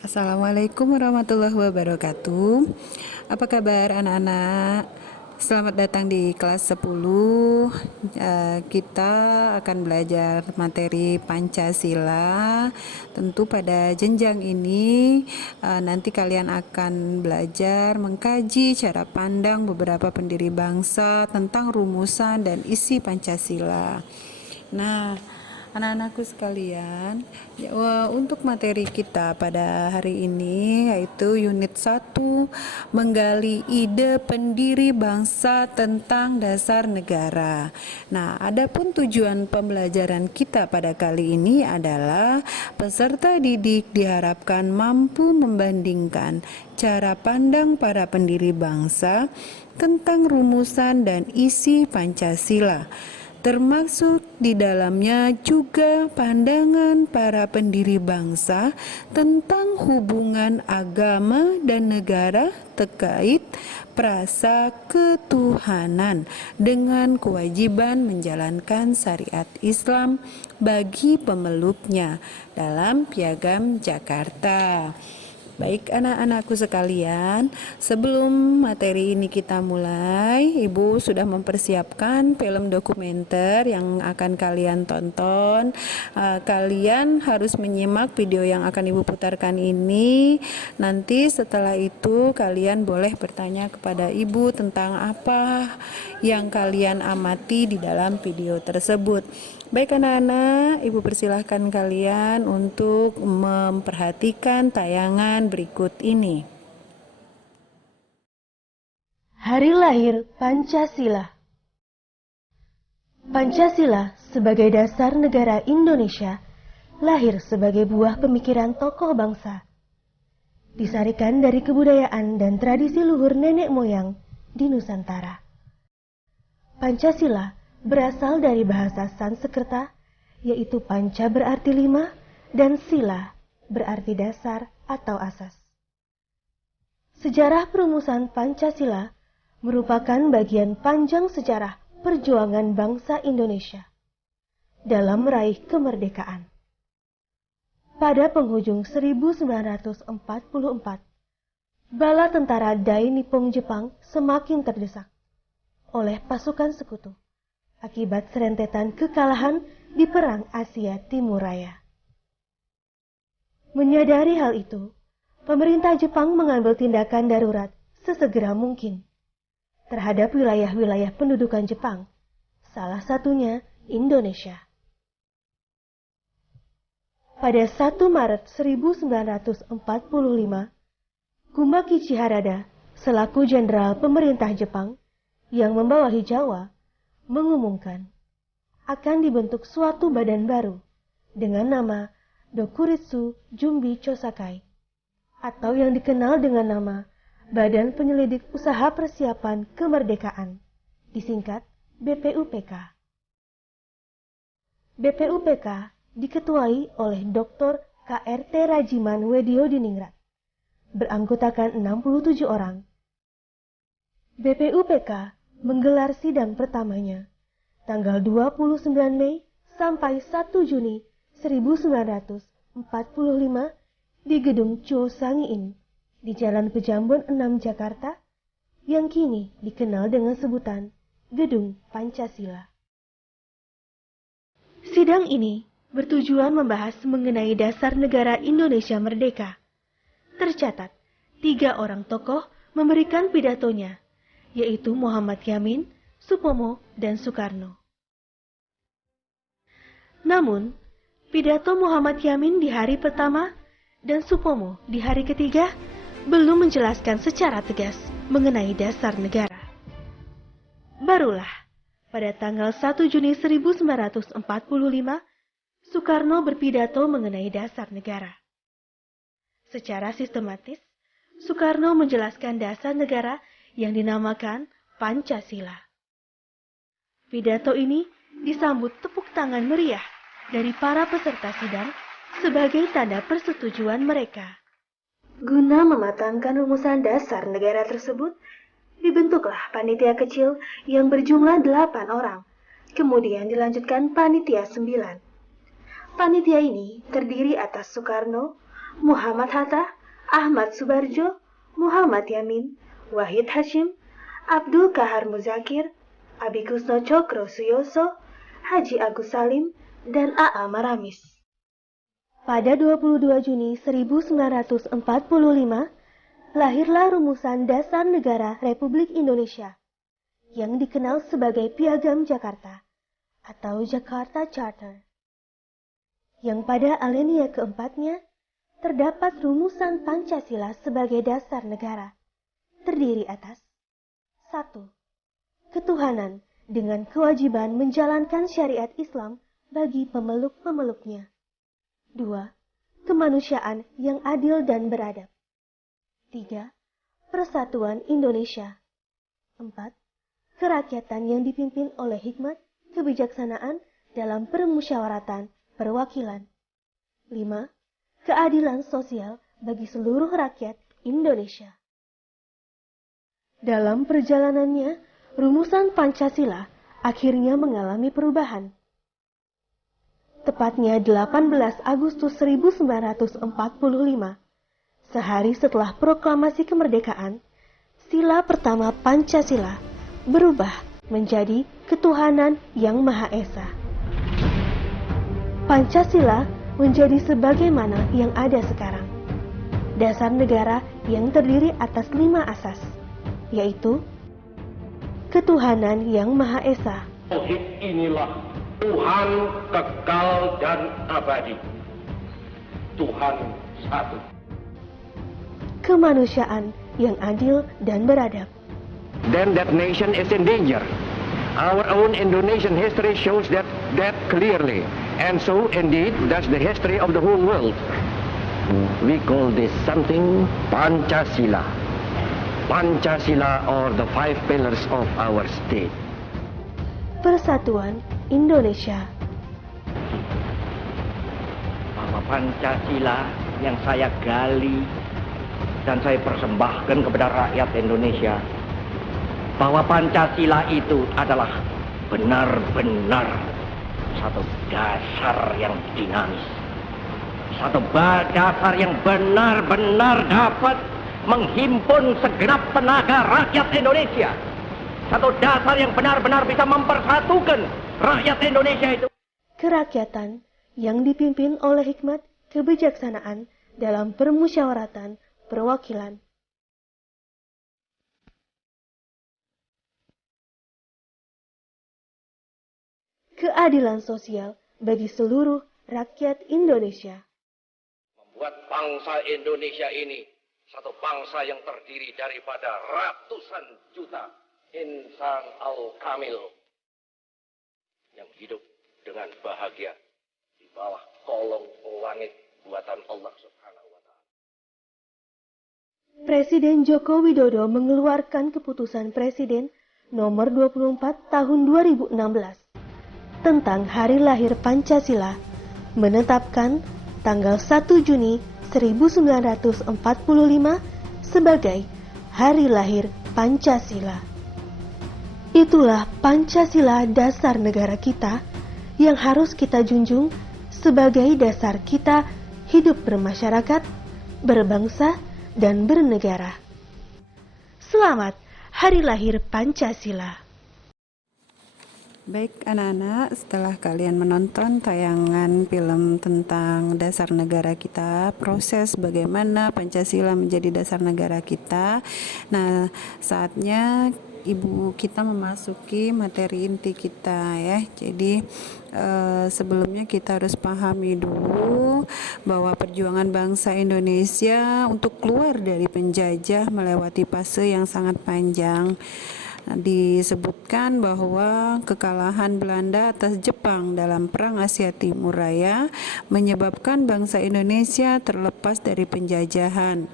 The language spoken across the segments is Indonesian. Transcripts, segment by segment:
Assalamualaikum warahmatullahi wabarakatuh. Apa kabar anak-anak? Selamat datang di kelas 10. Kita akan belajar materi Pancasila. Tentu pada jenjang ini nanti kalian akan belajar mengkaji cara pandang beberapa pendiri bangsa tentang rumusan dan isi Pancasila. Nah, anak-anakku sekalian, untuk materi kita pada hari ini yaitu unit 1, menggali ide pendiri bangsa tentang dasar negara. Nah, adapun tujuan pembelajaran kita pada kali ini adalah peserta didik diharapkan mampu membandingkan cara pandang para pendiri bangsa tentang rumusan dan isi Pancasila, termasuk di dalamnya juga pandangan para pendiri bangsa tentang hubungan agama dan negara terkait prasa ketuhanan dengan kewajiban menjalankan syariat Islam bagi pemeluknya dalam Piagam Jakarta. Baik anak-anakku sekalian, sebelum materi ini kita mulai, Ibu sudah mempersiapkan film dokumenter yang akan kalian tonton. Kalian harus menyimak video yang akan Ibu putarkan ini. Nanti setelah itu kalian boleh bertanya kepada Ibu tentang apa yang kalian amati di dalam video tersebut. Baik anak-anak, Ibu persilahkan kalian untuk memperhatikan tayangan berikut ini. Hari lahir Pancasila. Pancasila sebagai dasar negara Indonesia lahir sebagai buah pemikiran tokoh bangsa. Disarikan dari kebudayaan dan tradisi luhur nenek moyang di Nusantara. Pancasila berasal dari bahasa Sanskerta, yaitu panca berarti 5 dan sila berarti dasar atau asas. Sejarah perumusan Pancasila merupakan bagian panjang sejarah perjuangan bangsa Indonesia dalam meraih kemerdekaan. Pada penghujung 1944, bala tentara Dai Nippon Jepang semakin terdesak oleh pasukan sekutu akibat serentetan kekalahan di Perang Asia Timur Raya. Menyadari hal itu, pemerintah Jepang mengambil tindakan darurat sesegera mungkin terhadap wilayah-wilayah pendudukan Jepang, salah satunya Indonesia. Pada 1 Maret 1945, Kumakichi Harada selaku jenderal pemerintah Jepang yang membawahi Jawa mengumumkan akan dibentuk suatu badan baru dengan nama Dokuritsu Jumbi Chosakai atau yang dikenal dengan nama Badan Penyelidik Usaha Persiapan Kemerdekaan, disingkat BPUPK. BPUPK diketuai oleh Dr. KRT Rajiman Wediodiningrat, beranggotakan 67 orang. BPUPK menggelar sidang pertamanya tanggal 29 Mei sampai 1 Juni 1945 di Gedung Chosangi-in di Jalan Pejambon 6 Jakarta yang kini dikenal dengan sebutan Gedung Pancasila. Sidang ini bertujuan membahas mengenai dasar negara Indonesia merdeka. Tercatat, 3 orang tokoh memberikan pidatonya, yaitu Muhammad Yamin, Supomo, dan Soekarno. Namun, pidato Muhammad Yamin di hari pertama dan Supomo di hari ketiga belum menjelaskan secara tegas mengenai dasar negara. Barulah pada tanggal 1 Juni 1945, Soekarno berpidato mengenai dasar negara. Secara sistematis, Soekarno menjelaskan dasar negara yang dinamakan Pancasila. Pidato ini disambut tepuk tangan meriah dari para peserta sidang sebagai tanda persetujuan mereka. Guna mematangkan rumusan dasar negara tersebut, dibentuklah panitia kecil yang berjumlah 8 orang. Kemudian dilanjutkan panitia 9. Panitia ini terdiri atas Soekarno, Muhammad Hatta, Ahmad Subarjo, Muhammad Yamin, Wahid Hashim, Abdul Kahar Muzakir, Abi Kusno Cokro Suyoso, Haji Agus Salim, dan A.A. Maramis. Pada 22 Juni 1945, lahirlah rumusan dasar negara Republik Indonesia yang dikenal sebagai Piagam Jakarta atau Jakarta Charter, yang pada alinea keempatnya terdapat rumusan Pancasila sebagai dasar negara, terdiri atas 1. Ketuhanan dengan kewajiban menjalankan syariat Islam bagi pemeluk-pemeluknya. 2. Kemanusiaan yang adil dan beradab. 3. Persatuan Indonesia. 4. Kerakyatan yang dipimpin oleh hikmat, kebijaksanaan dalam permusyawaratan, perwakilan. 5. Keadilan sosial bagi seluruh rakyat Indonesia. Dalam perjalanannya, rumusan Pancasila akhirnya mengalami perubahan. Tepatnya 18 Agustus 1945, sehari setelah proklamasi kemerdekaan, sila pertama Pancasila berubah menjadi Ketuhanan yang Maha Esa. Pancasila menjadi sebagaimana yang ada sekarang. Dasar negara yang terdiri atas 5 asas, yaitu Ketuhanan yang Maha Esa. Tauhid inilah Tuhan kekal dan abadi. Tuhan satu. Kemanusiaan yang adil dan beradab. Then that nation is in danger. Our own Indonesian history shows that clearly. And so indeed does the history of the whole world. We call this something Pancasila. Pancasila or the 5 pillars of our state. Persatuan Indonesia. Bahwa Pancasila yang saya gali dan saya persembahkan kepada rakyat Indonesia, bahwa Pancasila itu adalah benar-benar satu dasar yang dinamis, satu dasar yang benar-benar dapat menghimpun segenap tenaga rakyat Indonesia, satu dasar yang benar-benar bisa mempersatukan rakyat Indonesia itu. Kerakyatan yang dipimpin oleh hikmat, kebijaksanaan dalam permusyawaratan, perwakilan. Keadilan sosial bagi seluruh rakyat Indonesia. Membuat bangsa Indonesia ini satu bangsa yang terdiri daripada ratusan juta insan al-kamil yang hidup dengan bahagia di bawah kolong langit buatan Allah Subhanahu wa Ta'ala. Presiden Joko Widodo mengeluarkan keputusan Presiden nomor 24 tahun 2016 tentang Hari Lahir Pancasila, menetapkan tanggal 1 Juni 1945 sebagai Hari Lahir Pancasila. Itulah Pancasila dasar negara kita yang harus kita junjung sebagai dasar kita hidup bermasyarakat, berbangsa, dan bernegara. Selamat Hari Lahir Pancasila. Baik anak-anak, setelah kalian menonton tayangan film tentang dasar negara kita, proses bagaimana Pancasila menjadi dasar negara kita, nah saatnya ibu kita memasuki materi inti kita ya. Jadi sebelumnya kita harus pahami dulu bahwa perjuangan bangsa Indonesia untuk keluar dari penjajah melewati fase yang sangat panjang. Disebutkan bahwa kekalahan Belanda atas Jepang dalam Perang Asia Timur Raya menyebabkan bangsa Indonesia terlepas dari penjajahan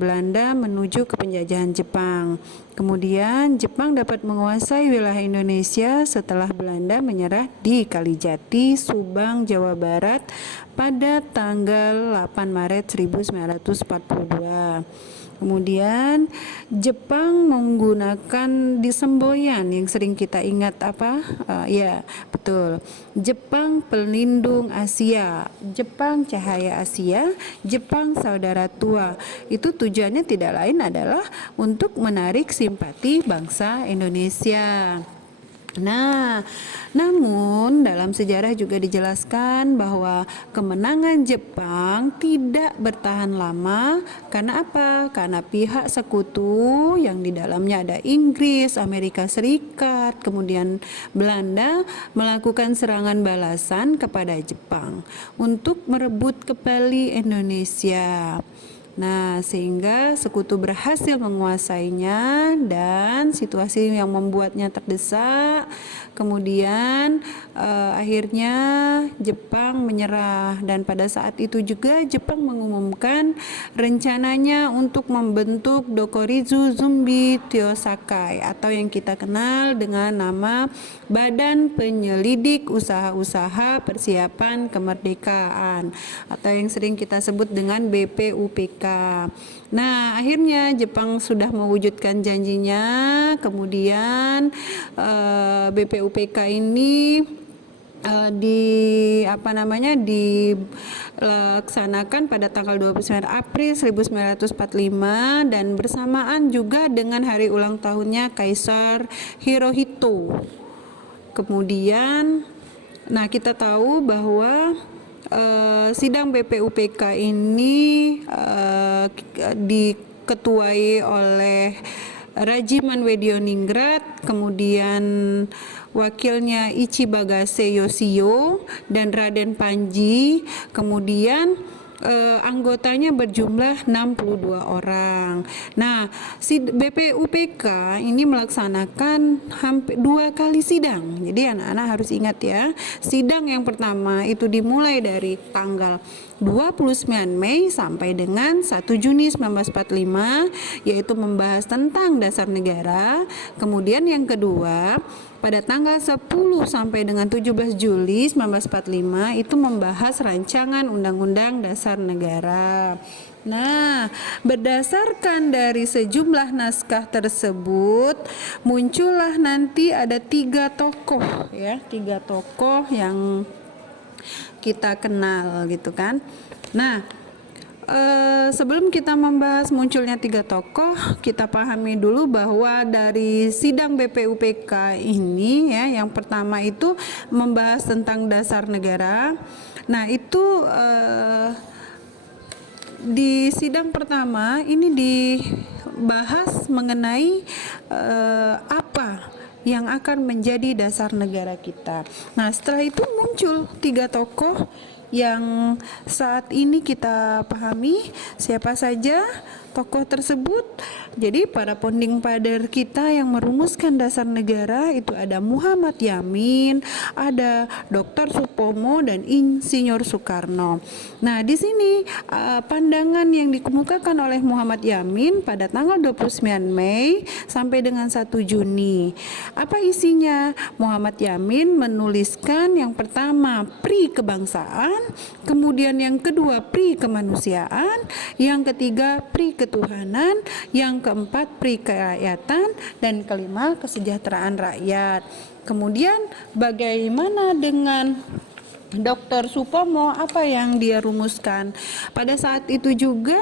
Belanda menuju ke penjajahan Jepang. Kemudian Jepang dapat menguasai wilayah Indonesia setelah Belanda menyerah di Kalijati, Subang, Jawa Barat pada tanggal 8 Maret 1942. Kemudian Jepang menggunakan di semboyan yang sering kita ingat apa? Ya, betul. Jepang pelindung Asia, Jepang cahaya Asia, Jepang saudara tua. Itu tujuannya tidak lain adalah untuk menarik simpati bangsa Indonesia. Nah, namun dalam sejarah juga dijelaskan bahwa kemenangan Jepang tidak bertahan lama. Karena apa? Karena pihak sekutu yang di dalamnya ada Inggris, Amerika Serikat, kemudian Belanda melakukan serangan balasan kepada Jepang untuk merebut kembali Indonesia. Nah, sehingga sekutu berhasil menguasainya dan situasi yang membuatnya terdesak. Kemudian akhirnya Jepang menyerah, dan pada saat itu juga Jepang mengumumkan rencananya untuk membentuk Dokurizu Zumbi Tyosakai atau yang kita kenal dengan nama Badan Penyelidik Usaha-Usaha Persiapan Kemerdekaan atau yang sering kita sebut dengan BPUPK. Nah, akhirnya Jepang sudah mewujudkan janjinya. Kemudian BPUPK ini dilaksanakan pada tanggal 29 April 1945 dan bersamaan juga dengan hari ulang tahunnya Kaisar Hirohito. Kemudian, nah kita tahu bahwa sidang BPUPK ini diketuai oleh Rajiman Wedioningrat, kemudian wakilnya Ichibagase Yoshio dan Raden Panji, kemudian anggotanya berjumlah 62 orang. Nah, BPUPK ini melaksanakan hampir 2 kali sidang. Jadi anak-anak harus ingat ya. Sidang yang pertama itu dimulai dari tanggal 29 Mei sampai dengan 1 Juni 1945, yaitu membahas tentang dasar negara. Kemudian yang kedua pada tanggal 10 sampai dengan 17 Juli 1945 itu membahas rancangan Undang-Undang Dasar Negara. Nah, berdasarkan dari sejumlah naskah tersebut muncullah nanti ada 3 tokoh ya, 3 tokoh yang kita kenal gitu kan. Nah, sebelum kita membahas munculnya 3 tokoh, kita pahami dulu bahwa dari sidang BPUPK ini ya, yang pertama itu membahas tentang dasar negara. Nah, itu di sidang pertama ini dibahas mengenai apa yang akan menjadi dasar negara kita. Nah, setelah itu muncul 3 tokoh yang saat ini kita pahami siapa saja tokoh tersebut. Jadi para founding father kita yang merumuskan dasar negara itu ada Muhammad Yamin, ada Dr. Supomo dan Insinyur Soekarno. Nah, di sini pandangan yang dikemukakan oleh Muhammad Yamin pada tanggal 29 Mei sampai dengan 1 Juni. Apa isinya? Muhammad Yamin menuliskan yang pertama pri kebangsaan, kemudian yang kedua pri kemanusiaan, yang ketiga pri ketuhanan, yang keempat pri kerakyatan, dan kelima kesejahteraan rakyat. Kemudian bagaimana dengan Dr. Supomo, apa yang dia rumuskan? Pada saat itu juga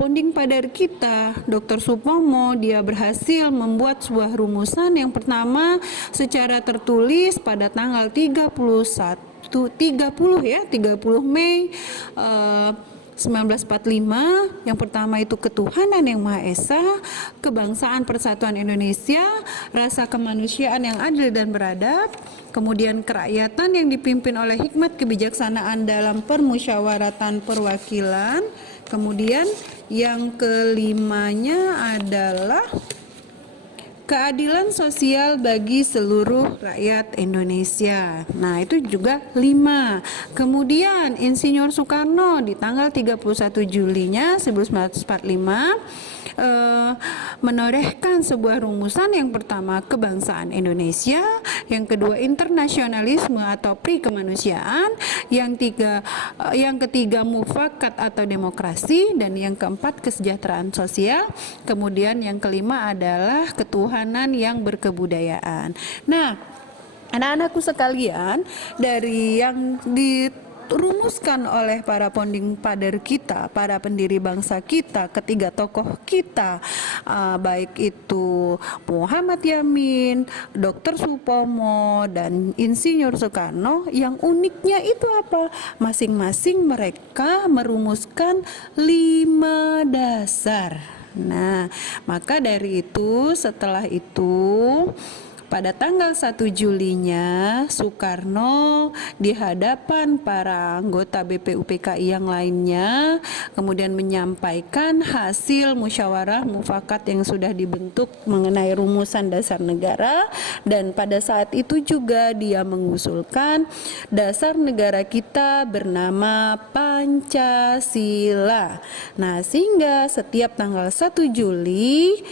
founding father kita, Dr. Supomo, dia berhasil membuat sebuah rumusan yang pertama secara tertulis pada tanggal 30 Mei 1945. Yang pertama itu ketuhanan yang Maha Esa, kebangsaan persatuan Indonesia, rasa kemanusiaan yang adil dan beradab, kemudian kerakyatan yang dipimpin oleh hikmat kebijaksanaan dalam permusyawaratan perwakilan, kemudian yang kelimanya adalah keadilan sosial bagi seluruh rakyat Indonesia. Nah, itu juga 5. Kemudian Insinyur Soekarno di tanggal 31 Julinya 1945 menorehkan sebuah rumusan, yang pertama kebangsaan Indonesia, yang kedua internasionalisme atau pri kemanusiaan, yang ketiga mufakat atau demokrasi, dan yang keempat kesejahteraan sosial. Kemudian yang kelima adalah ketuhanan yang berkebudayaan. Nah, anak-anakku sekalian, dari yang dirumuskan oleh para founding father kita, para pendiri bangsa kita, ketiga tokoh kita, baik itu Muhammad Yamin, Dr. Supomo, dan Insinyur Soekarno, yang uniknya itu apa? Masing-masing mereka merumuskan 5 dasar. Nah, maka dari itu, setelah itu, pada tanggal 1 Julinya, Soekarno di hadapan para anggota BPUPKI yang lainnya kemudian menyampaikan hasil musyawarah mufakat yang sudah dibentuk mengenai rumusan dasar negara, dan pada saat itu juga dia mengusulkan dasar negara kita bernama Pancasila. Nah, sehingga setiap tanggal 1 Juli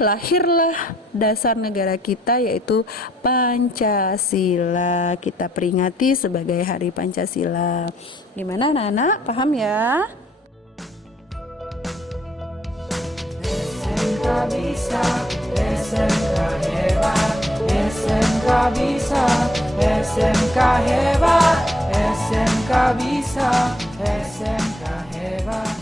lahirlah dasar negara kita, yaitu Pancasila. Kita peringati sebagai Hari Pancasila. Gimana anak-anak, paham ya? SMK bisa, SMK hebat, SMK bisa, SMK hebat, SMK bisa, SMK hebat.